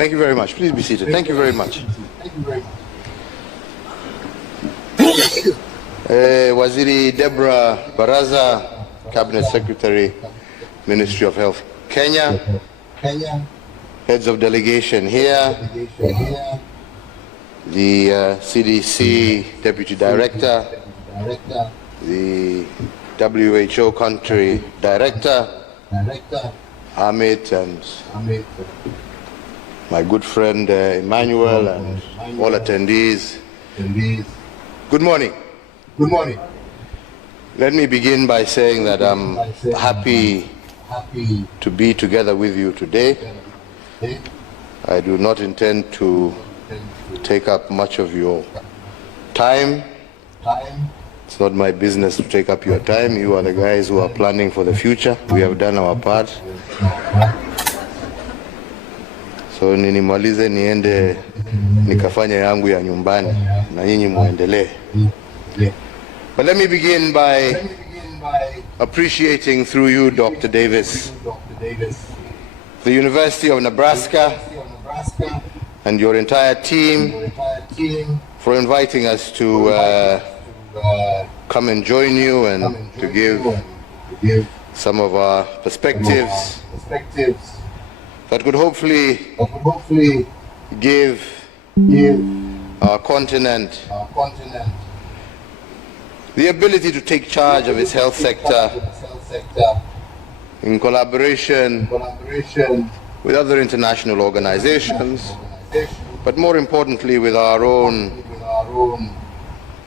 Thank you very much. Please be seated. Thank you very much. Waziri Deborah Baraza, Cabinet Secretary, Ministry of Health, Kenya. Heads of delegation here. The CDC Deputy Director, the WHO Country Director, Amit, and my good friend Emmanuel, and all attendees. Good morning. Good morning. Let me begin by saying that I'm happy to be together with you today. I do not intend to take up much of your time. It's not my business to take up your time. You are the guys who are planning for the future. We have done our part. So ninimalize niende nikafanya yangu ya nyumbani na nyinyi muendelee. But let me begin by appreciating through you, Dr. Davis, the University of Nebraska and your entire team for inviting us to come and join you and to give some of our perspectives that could hopefully give our continent the ability to take charge of its health sector in collaboration with other international organizations, but more importantly with our own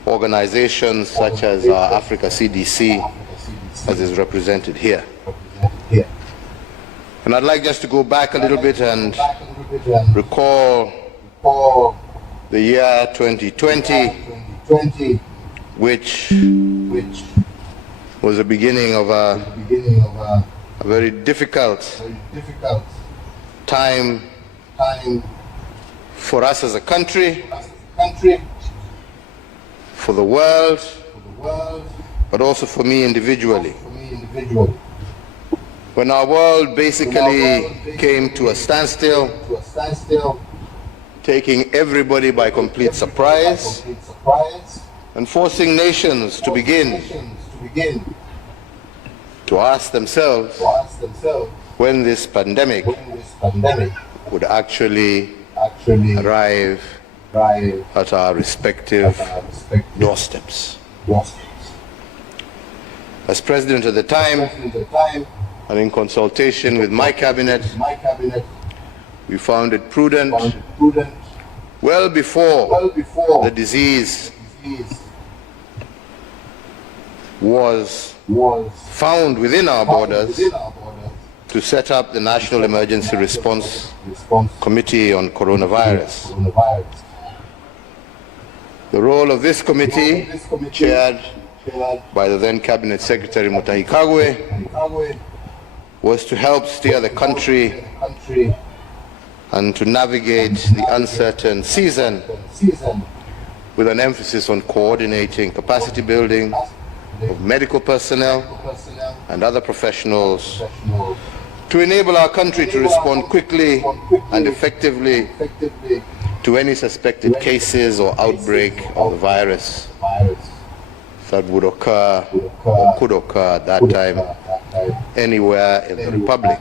organizations such as Africa CDC, as is represented here. And I'd like just to go back a little bit and recall the year 2020, which was the beginning of a very difficult time for us as a country, for the world, but also for me individually. When our world basically came to a standstill, taking everybody by complete surprise, and forcing nations to begin to ask themselves when this pandemic would actually arrive at our respective doorsteps. As president at the time, and in consultation with my cabinet, we found it prudent, well before the disease was found within our borders, to set up the National Emergency Response Committee on Coronavirus. The role of this committee, chaired by the then Cabinet Secretary Mutahi Kagwe, was to help steer the country and to navigate the uncertain season with an emphasis on coordinating capacity building of medical personnel and other professionals to enable our country to respond quickly and effectively to any suspected cases or outbreak of the virus that would occur or could occur at that time anywhere in the Republic.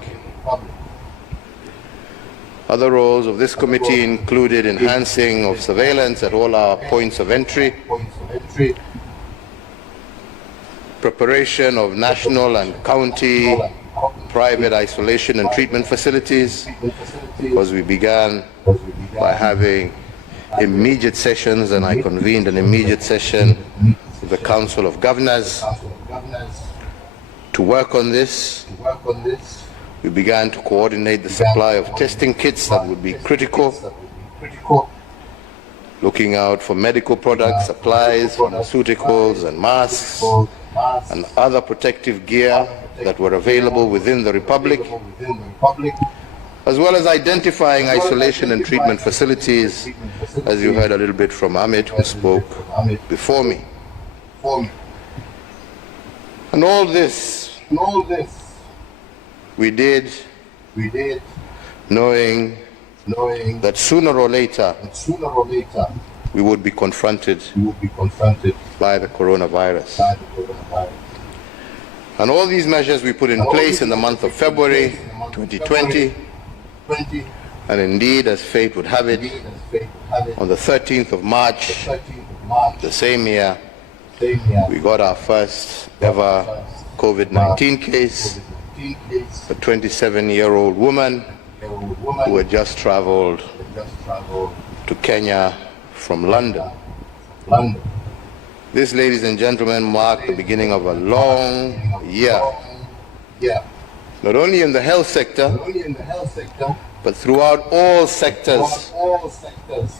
Other roles of this committee included enhancing of surveillance at all our points of entry, preparation of national and county private isolation and treatment facilities, because we began by having immediate sessions, and I convened an immediate session with the Council of Governors to work on this. We began to coordinate the supply of testing kits that would be critical, looking out for medical products, supplies, pharmaceuticals, and masks, and other protective gear that were available within the Republic, as well as identifying isolation and treatment facilities, as you heard a little bit from Amit, who spoke before me. And all this we did knowing that sooner or later we would be confronted by the coronavirus. And all these measures we put in place in the month of February 2020, and indeed, as fate would have it, on the 13th of March, the same year, we got our first ever COVID-19 case, a 27-year-old woman who had just traveled to Kenya from London. This, ladies and gentlemen, marked the beginning of a long year, not only in the health sector, but throughout all sectors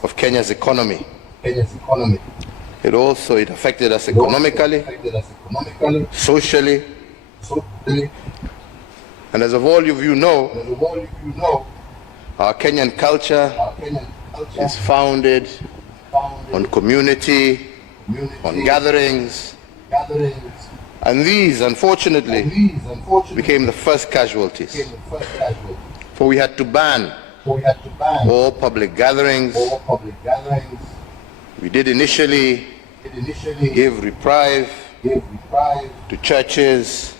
of Kenya's economy. It affected us economically, socially, and as of all of you know, our Kenyan culture is founded on community, on gatherings, and these, unfortunately, became the first casualties. For we had to ban all public gatherings. We did initially give reprieve to churches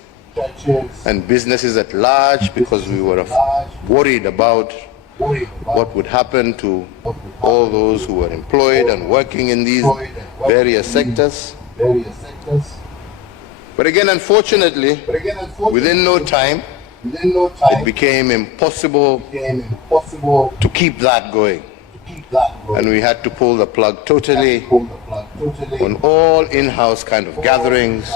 and businesses at large because we were worried about what would happen to all those who were employed and working in these various sectors. But again, unfortunately, within no time, it became impossible to keep that going. And we had to pull the plug totally on all in-house kind of gatherings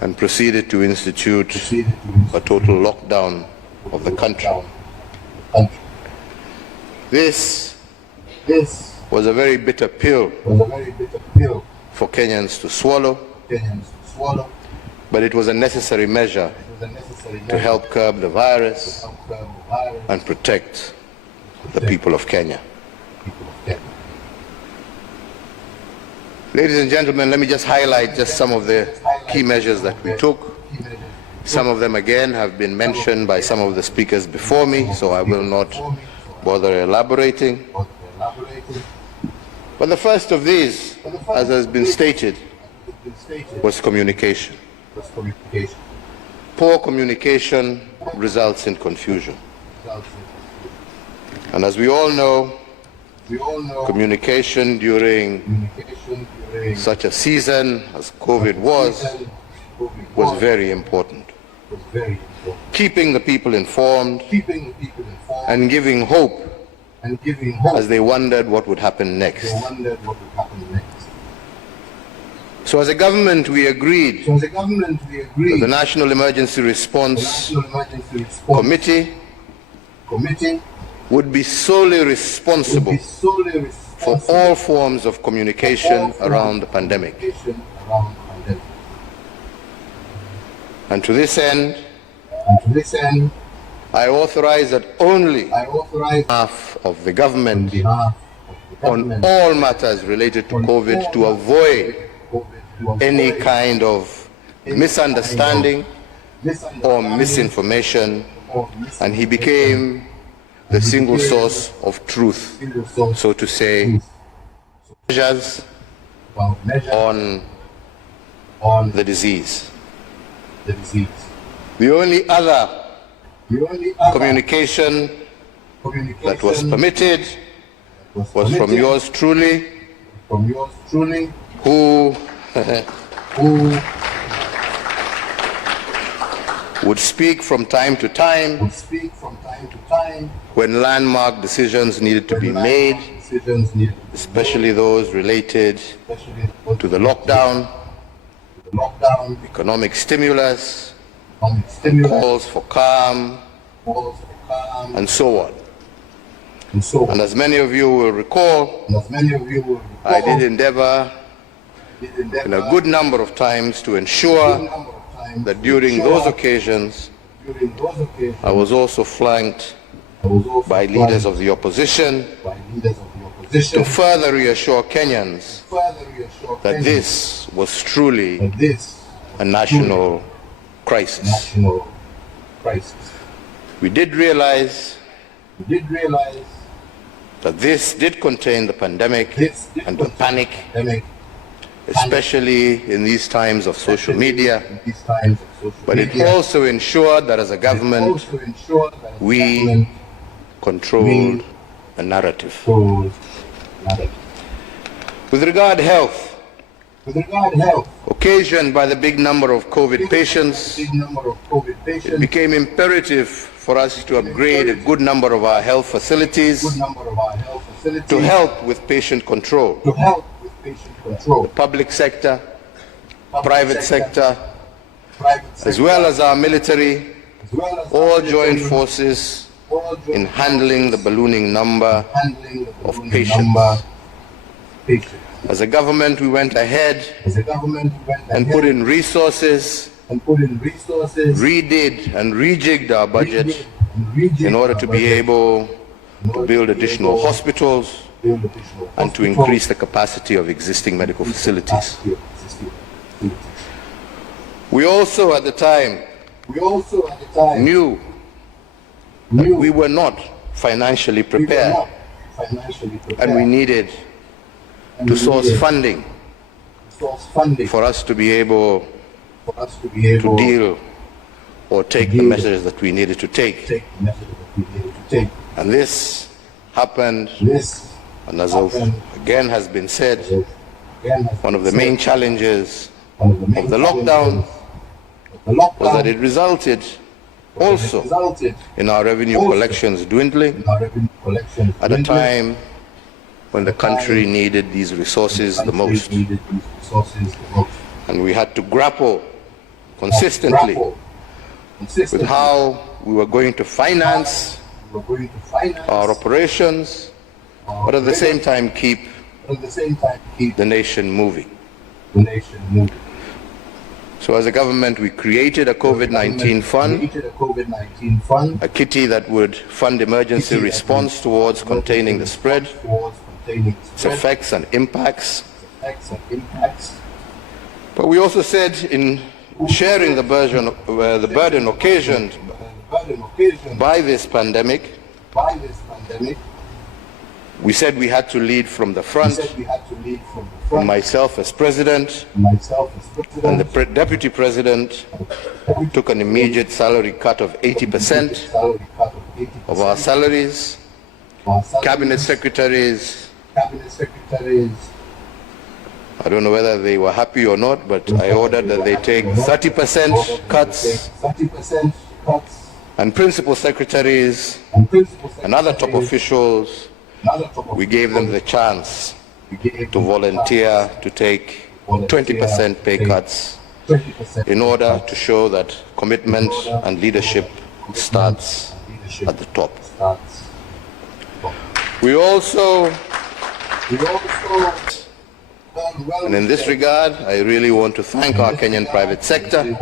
and proceeded to institute a total lockdown of the country. This was a very bitter pill for Kenyans to swallow, but it was a necessary measure to help curb the virus and protect the people of Kenya. Ladies and gentlemen, let me just highlight just some of the key measures that we took. Some of them, again, have been mentioned by some of the speakers before me, so I will not bother elaborating. But the first of these, as has been stated, was communication. Poor communication results in confusion. And as we all know, communication during such a season as COVID was very important. Keeping the people informed and giving hope as they wondered what would happen next. So as a government, we agreed that the National Emergency Response Committee would be solely responsible for all forms of communication around the pandemic. And to this end, I authorize that only on behalf of the government on all matters related to COVID to avoid any kind of misunderstanding or misinformation, and he became the single source of truth, so to say, measures on the disease. The only other communication that was permitted was from yours truly, who would speak from time to time when landmark decisions needed to be made, especially those related to the lockdown, economic stimulus, calls for calm, and so on. And as many of you will recall, I did endeavor in a good number of times to ensure that during those occasions I was also flanked by leaders of the opposition to further reassure Kenyans that this was truly a national crisis. We did realize that this did contain the pandemic and the panic, especially in these times of social media, but it also ensured that as a government, we controlled the narrative. With regard to health, occasioned by the big number of COVID patients, it became imperative for us to upgrade a good number of our health facilities to help with patient control. The public sector, private sector, as well as our military, all joined forces in handling the ballooning number of patients. As a government, we went ahead and put in resources, redid and rejigged our budget in order to be able to build additional hospitals and to increase the capacity of existing medical facilities. We also at the time knew that we were not financially prepared and we needed to source funding for us to be able to deal or take the measures that we needed to take. And this happened, and as again has been said, one of the main challenges of the lockdown was that it resulted also in our revenue collections dwindling at a time when the country needed these resources the most. And we had to grapple consistently with how we were going to finance our operations, but at the same time keep the nation moving. So as a government, we created a COVID-19 fund, a kitty that would fund emergency response towards containing the spread, its effects and impacts. But we also said in sharing the burden occasioned by this pandemic, we said we had to lead from the front. And myself as president and the deputy president took an immediate salary cut of 80% of our salaries. Cabinet secretaries, I don't know whether they were happy or not, but I ordered that they take 30% cuts, and principal secretaries and other top officials, we gave them the chance to volunteer to take 20% pay cuts in order to show that commitment and leadership starts at the top. We also, and in this regard, I really want to thank our Kenyan private sector,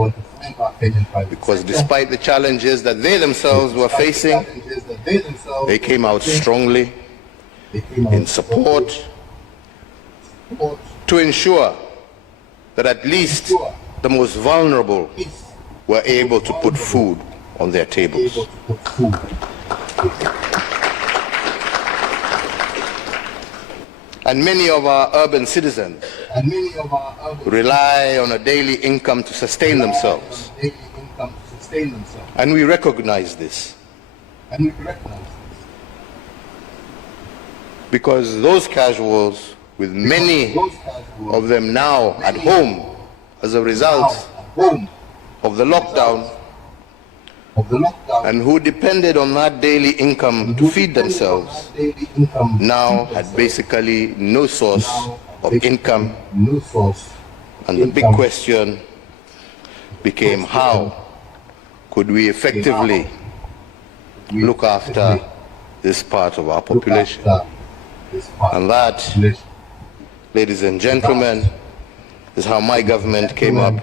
because despite the challenges that they themselves were facing, they came out strongly in support to ensure that at least the most vulnerable were able to put food on their tables. And many of our urban citizens rely on a daily income to sustain themselves. And we recognize this. Because those casuals, with many of them now at home as a result of the lockdown, and who depended on that daily income to feed themselves, now had basically no source of income. And the big question became, how could we effectively look after this part of our population? And that, ladies and gentlemen, is how my government came up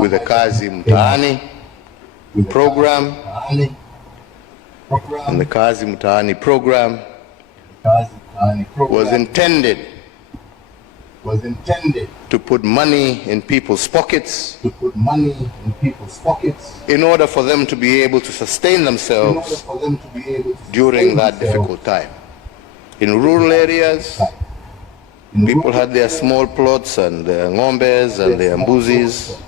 with the Kazi Mtaani program. And the Kazi Mtaani program was intended to put money in people's pockets in order for them to be able to sustain themselves during that difficult time. In rural areas, people had their small plots and their ngombes and their mbuzis.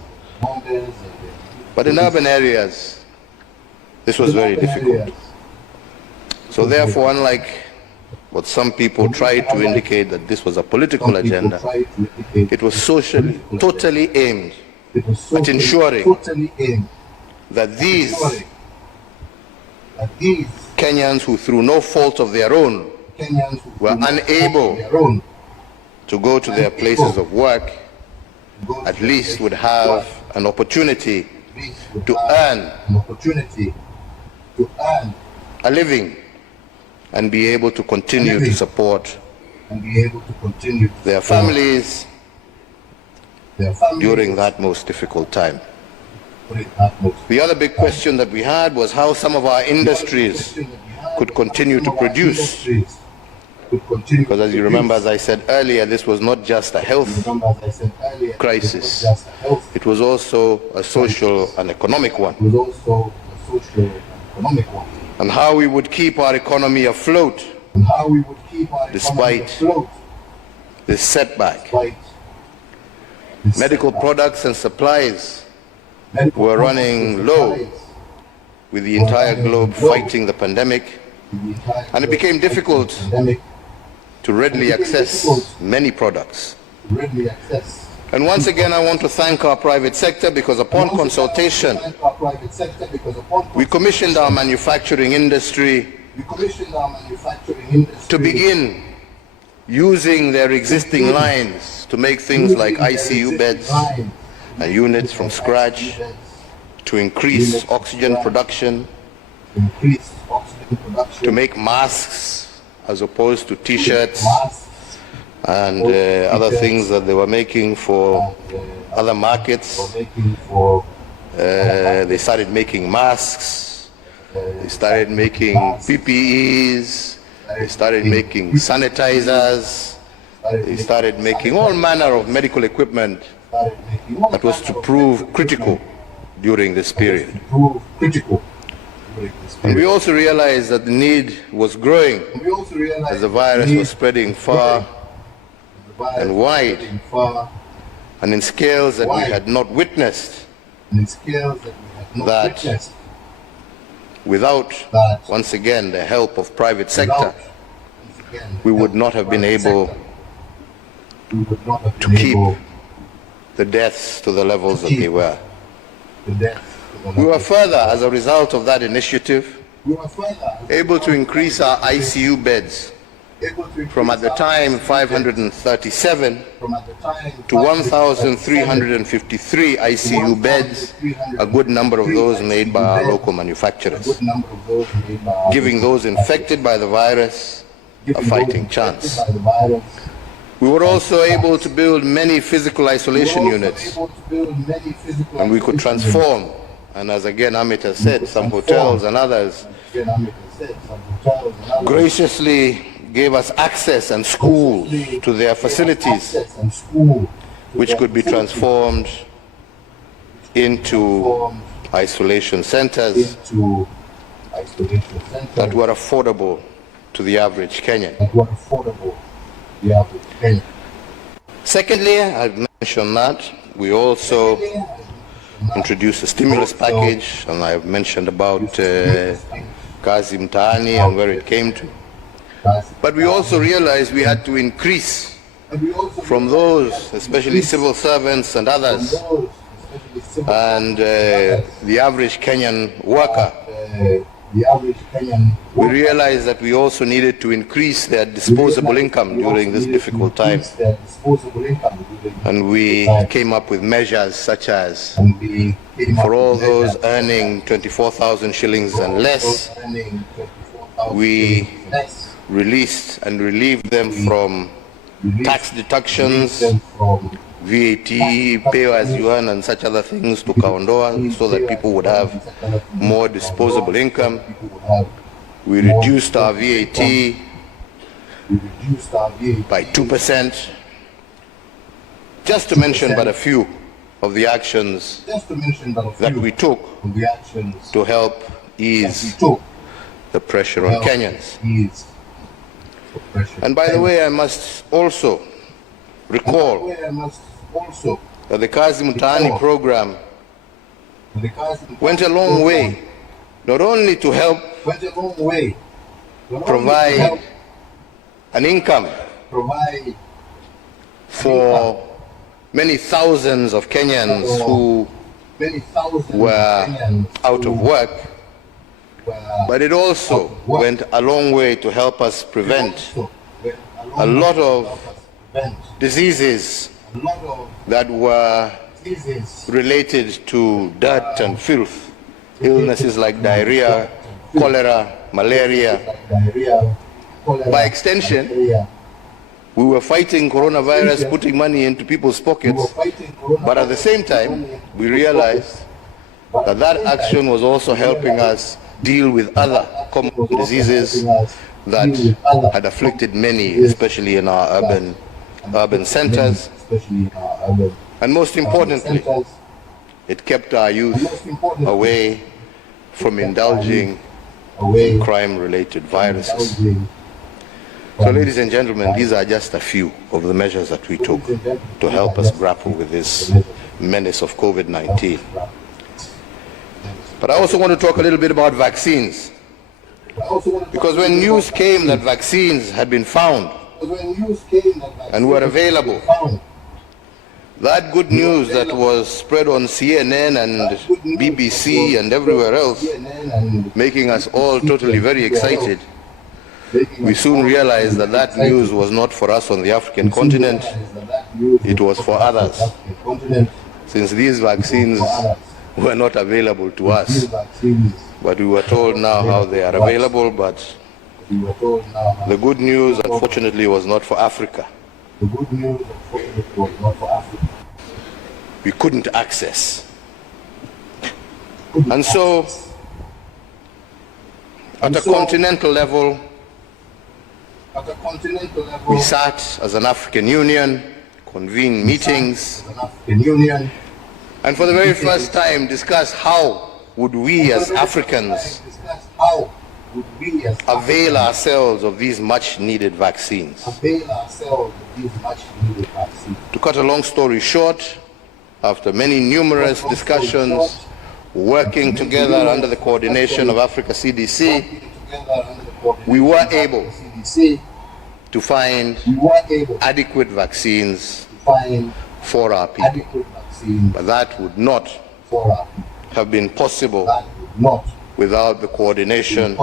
But in urban areas, this was very difficult. So therefore, unlike what some people tried to indicate that this was a political agenda, it was socially, totally aimed at ensuring that these Kenyans who through no fault of their own were unable to go to their places of work, at least would have an opportunity to earn a living and be able to continue to support their families during that most difficult time. The other big question that we had was how some of our industries could continue to produce. Because as you remember, as I said earlier, this was not just a health crisis, it was also a social and economic one. And how we would keep our economy afloat despite this setback. Medical products and supplies were running low with the entire globe fighting the pandemic, and it became difficult to readily access many products. And once again, I want to thank our private sector because upon consultation, we commissioned our manufacturing industry to begin using their existing lines to make things like ICU beds and units from scratch, to increase oxygen production, to make masks as opposed to t-shirts and other things that they were making for other markets. They started making masks, they started making PPEs, they started making sanitizers, they started making all manner of medical equipment that was to prove critical during this period. And we also realized that the need was growing as the virus was spreading far and wide and in scales that we had not witnessed, that without, once again, the help of private sector, we would not have been able to keep the deaths to the levels that they were. We were further, as a result of that initiative, able to increase our ICU beds from at the time 537 to 1,353 ICU beds, a good number of those made by our local manufacturers, giving those infected by the virus a fighting chance. We were also able to build many physical isolation units, and we could transform, and as again Amit has said, some hotels and others graciously gave us access and schools to their facilities, which could be transformed into isolation centers that were affordable to the average Kenyan. Secondly, I've mentioned that we also introduced a stimulus package, and I've mentioned about Kazi Mtaani and where it came to. But we also realized we had to increase from those, especially civil servants and others, and the average Kenyan worker. We realized that we also needed to increase their disposable income during this difficult time. And we came up with measures such as, for all those earning 24,000 shillings and less, we released and relieved them from tax deductions, VAT, pay as you earn, and such other things to Kaondoa, so that people would have more disposable income. We reduced our VAT by 2%. Just to mention but a few of the actions that we took to help ease the pressure on Kenyans. And by the way, I must also recall that the Kazi Mtaani program went a long way, not only to help provide an income for many thousands of Kenyans who were out of work, but it also went a long way to help us prevent a lot of diseases that were related to dirt and filth, illnesses like diarrhea, cholera, malaria. By extension, we were fighting coronavirus, putting money into people's pockets, but at the same time, we realized that that action was also helping us deal with other common diseases that had afflicted many, especially in our urban centers. And most importantly, it kept our youth away from indulging in crime-related viruses. So, ladies and gentlemen, these are just a few of the measures that we took to help us grapple with this menace of COVID-19. But I also want to talk a little bit about vaccines, because when news came that vaccines had been found and were available, that good news that was spread on CNN and BBC and everywhere else, making us all totally very excited, we soon realized that that news was not for us on the African continent, it was for others, since these vaccines were not available to us. But we were told now how they are available, but the good news, unfortunately, was not for Africa. We couldn't access. And so, at a continental level, we sat as an African Union, convened meetings, and for the very first time discussed how would we as Africans avail ourselves of these much-needed vaccines. To cut a long story short, after many numerous discussions, working together under the coordination of Africa CDC, we were able to find adequate vaccines for our people. But that would not have been possible without the coordination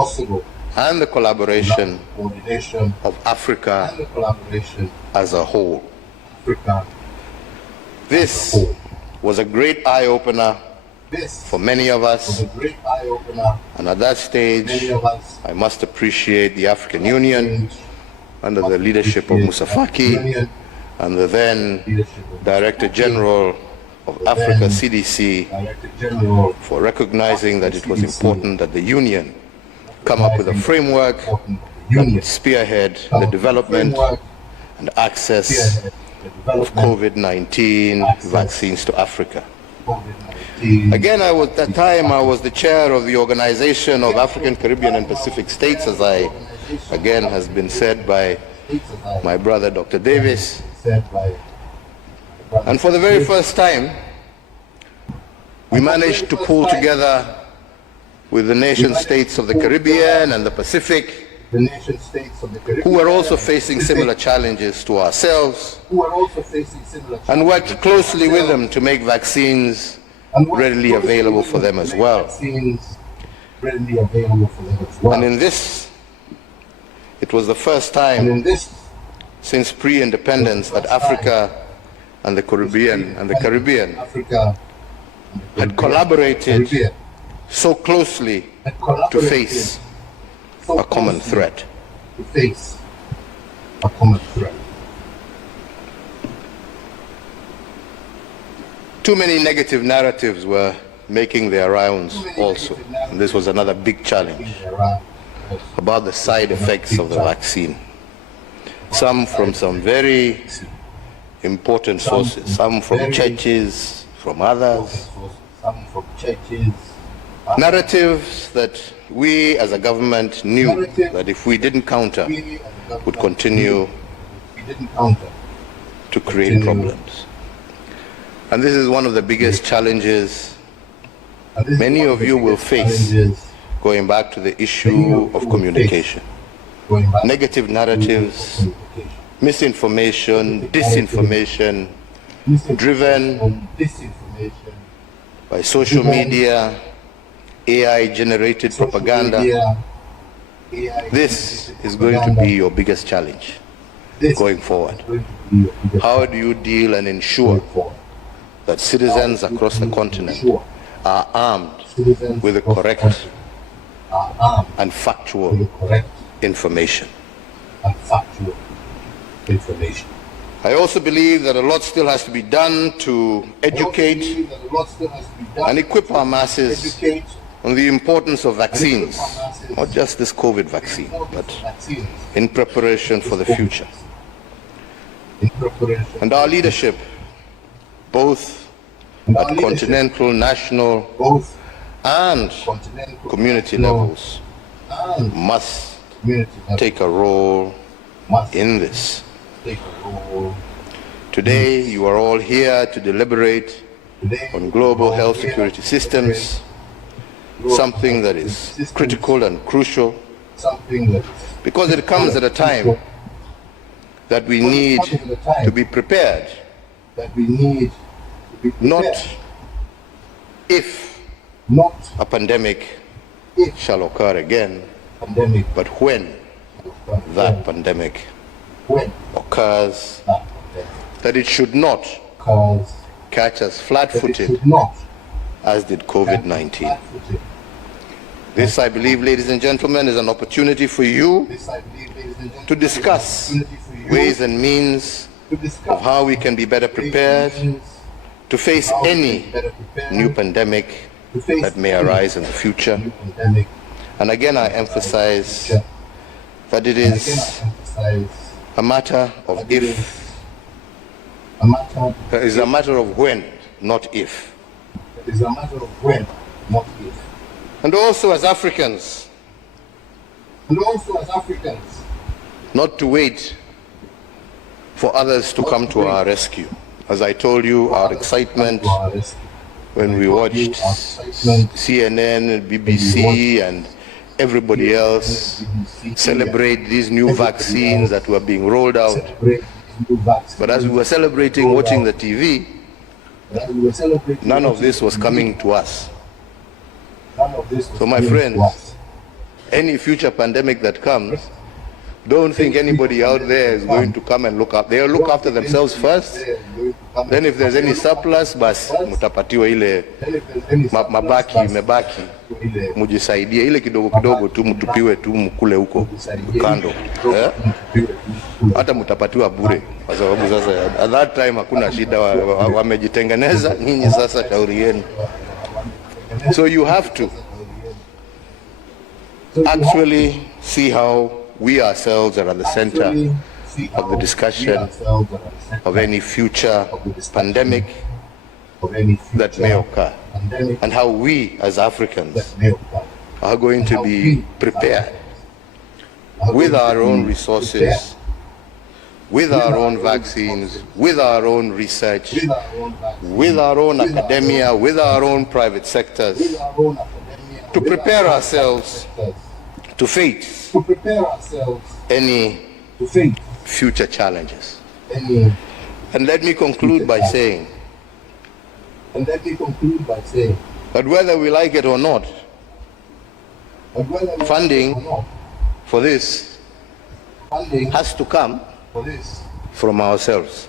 and the collaboration of Africa as a whole. This was a great eye-opener for many of us, and at that stage I must appreciate the African Union under the leadership of Musa Faki and the then Director General of Africa CDC for recognizing that it was important that the Union come up with a framework that would spearhead the development and access of COVID-19 vaccines to Africa. Again, at that time I was the chair of the Organization of African, Caribbean and Pacific States, as again has been said by my brother Dr. Davis. And for the very first time, we managed to pull together with the nation states of the Caribbean and the Pacific, who were also facing similar challenges to ourselves, and worked closely with them to make vaccines readily available for them as well. And in this, it was the first time since pre-independence that Africa and the Caribbean had collaborated so closely to face a common threat. Too many negative narratives were making their rounds also, and this was another big challenge about the side effects of the vaccine. Some from some very important sources, some from churches, from others. Some from churches. Narratives that we as a government knew that if we didn't counter, would continue to create problems. And this is one of the biggest challenges many of you will face, going back to the issue of communication. Negative narratives, misinformation, disinformation, driven by social media, AI-generated propaganda. This is going to be your biggest challenge going forward. How do you deal and ensure that citizens across the continent are armed with the correct and factual information? I also believe that a lot still has to be done to educate and equip our masses on the importance of vaccines, not just this COVID vaccine, but in preparation for the future. And our leadership, both at continental, national, and community levels, must take a role in this. Today, you are all here to deliberate on global health security systems, something that is critical and crucial, because it comes at a time that we need to be prepared, not if a pandemic shall occur again, but when that pandemic occurs, that it should not catch us flat-footed as did COVID-19. This, I believe, ladies and gentlemen, is an opportunity for you to discuss ways and means of how we can be better prepared to face any new pandemic that may arise in the future. And again, I emphasize that it is a matter of if. It is a matter of when, not if. It is a matter of when, not if. And also as Africans, not to wait for others to come to our rescue. As I told you, our excitement when we watched CNN, BBC, and everybody else celebrate these new vaccines that were being rolled out. But as we were celebrating watching the TV, none of this was coming to us. So my friends, any future pandemic that comes, don't think anybody out there is going to come and look up. They'll look after themselves first. Then if there's any surplus, basi mutapatiwa ile mabaki mebaki, mujisaidie ile kidogo kidogo tu, mtupiwe tu mkule huko kando, hata mutapatiwa bure, kwa sababu sasa at that time hakuna shida, wamejitengeneza. Nyinyi sasa shauri yenu. So you have to actually see how we ourselves are at the center of the discussion of any future pandemic that may occur, and how we as Africans are going to be prepared with our own resources, with our own vaccines, with our own research, with our own academia, with our own private sectors, to prepare ourselves to face any future challenges. And let me conclude by saying that whether we like it or not, funding for this has to come from ourselves.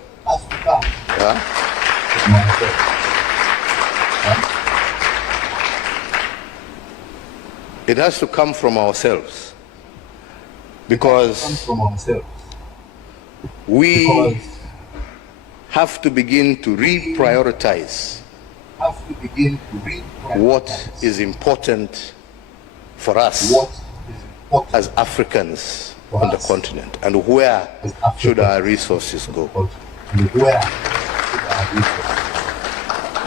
It has to come from ourselves, because we have to begin to reprioritize what is important for us as Africans on the continent, and where should our resources go. where our resources.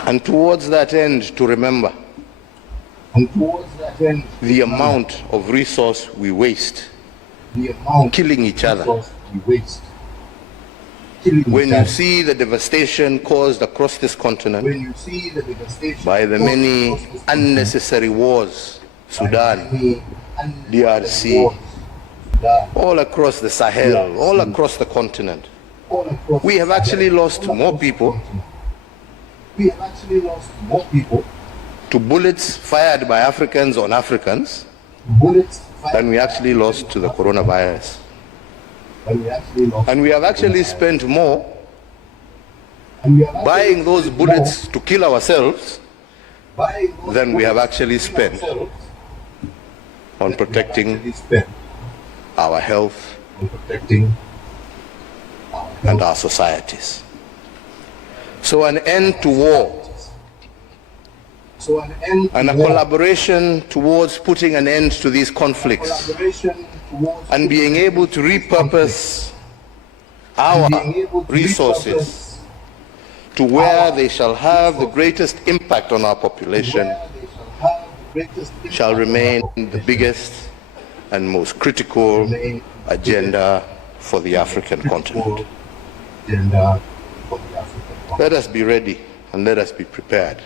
And towards that end, to remember And towards that end, the amount of resource we waste the amount killing each of other. resource we waste. Killing When each you other. see the devastation caused across this continent When you see the devastation by the caused many across this unnecessary wars, Sudan, continent, many DRC, wars, Sudan, all across the Sahel, DRC, all across the continent, all across we have the actually Sahel, lost all more across the people continent. We have actually lost more people to bullets fired by Africans on Africans to bullets fired than we actually lost to the coronavirus. than we actually lost. And we have actually spent more And we have actually buying those spent bullets more to kill ourselves buying those than we have bullets actually to kill spent ourselves on than we have protecting actually spent our health on protecting our and health. our societies. So an end to war So an end and a to war, collaboration towards putting an end to these conflicts collaboration towards and being able to repurpose our being able to resources to where they shall have the greatest impact on our population where they shall have the greatest impact shall on remain our the population. biggest and most critical Remain the agenda for the African continent. critical agenda for the African continent. Let us be ready and let us be prepared.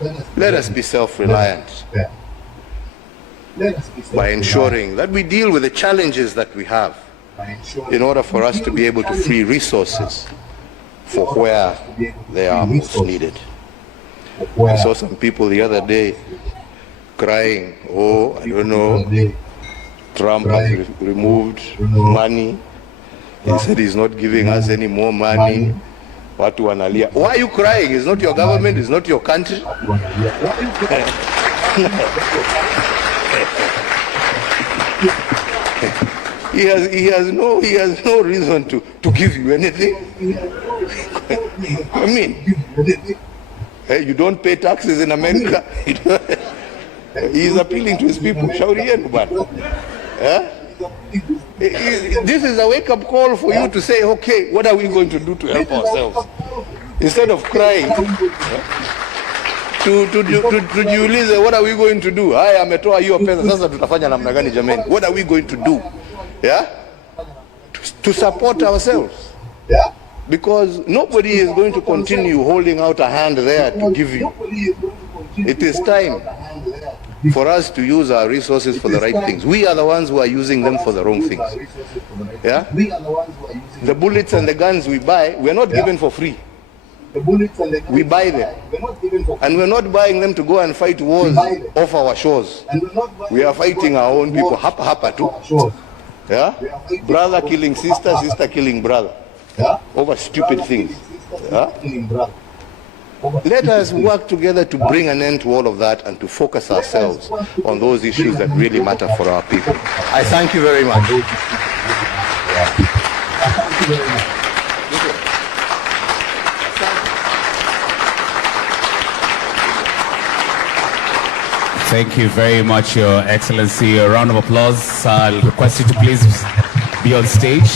Let Let us be self-reliant Let us be by ensuring that we deal with the challenges that we have in order for us to be able to free resources for where they are most needed. I saw some people the other day crying, oh, I don't know, Trump has removed money. He said he's not giving us any more money. Watu wanalia. Why are you crying? It's not your government, it's not your country. He has no reason to give you anything. I mean, you don't pay taxes in America. He's appealing to his people. Shauri yenu bana. This is a wake-up call for you to say, okay, what are we going to do to help ourselves? Instead of crying. Tujiulize, what are we going to do? Haya, ametoa hiyo pesa, sasa tutafanya namna gani jameni? What are we going to do? Yeah? To support ourselves. Yeah? Because nobody is going to continue holding out a hand there to give you. It is time for us to use our resources for the right things. We are the ones who are using them for the wrong things. Yeah? We are the ones who are using The bullets and the guns we buy, we're not given for free. the bullets and the We buy them. We're not given for And we're not buying them to go and fight wars off our shores. and we're not buying We are them fighting our own people, for hapa hapa too. our shores. Yeah? Brother killing sister, sister killing brother. Yeah? Over stupid things. Yeah? Killing brother. Let us work together to bring an end to all of that and to focus ourselves on those issues that really matter for our people. I thank you very much. Thank you very much. Thank you very much, Your Excellency. A round of applause. I'll request you to please be on stage.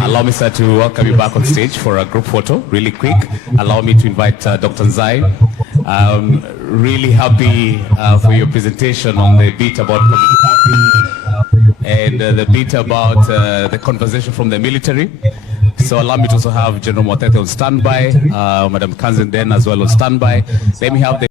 Allow me, sir, to welcome you back on stage for a group photo, really quick. Allow me to invite Dr. Nzai. Really happy for your presentation on the bit about and the bit about the conversation from the military. So allow me to also have General Motete on standby, Madam Kanzen Den as well on standby. Let me have the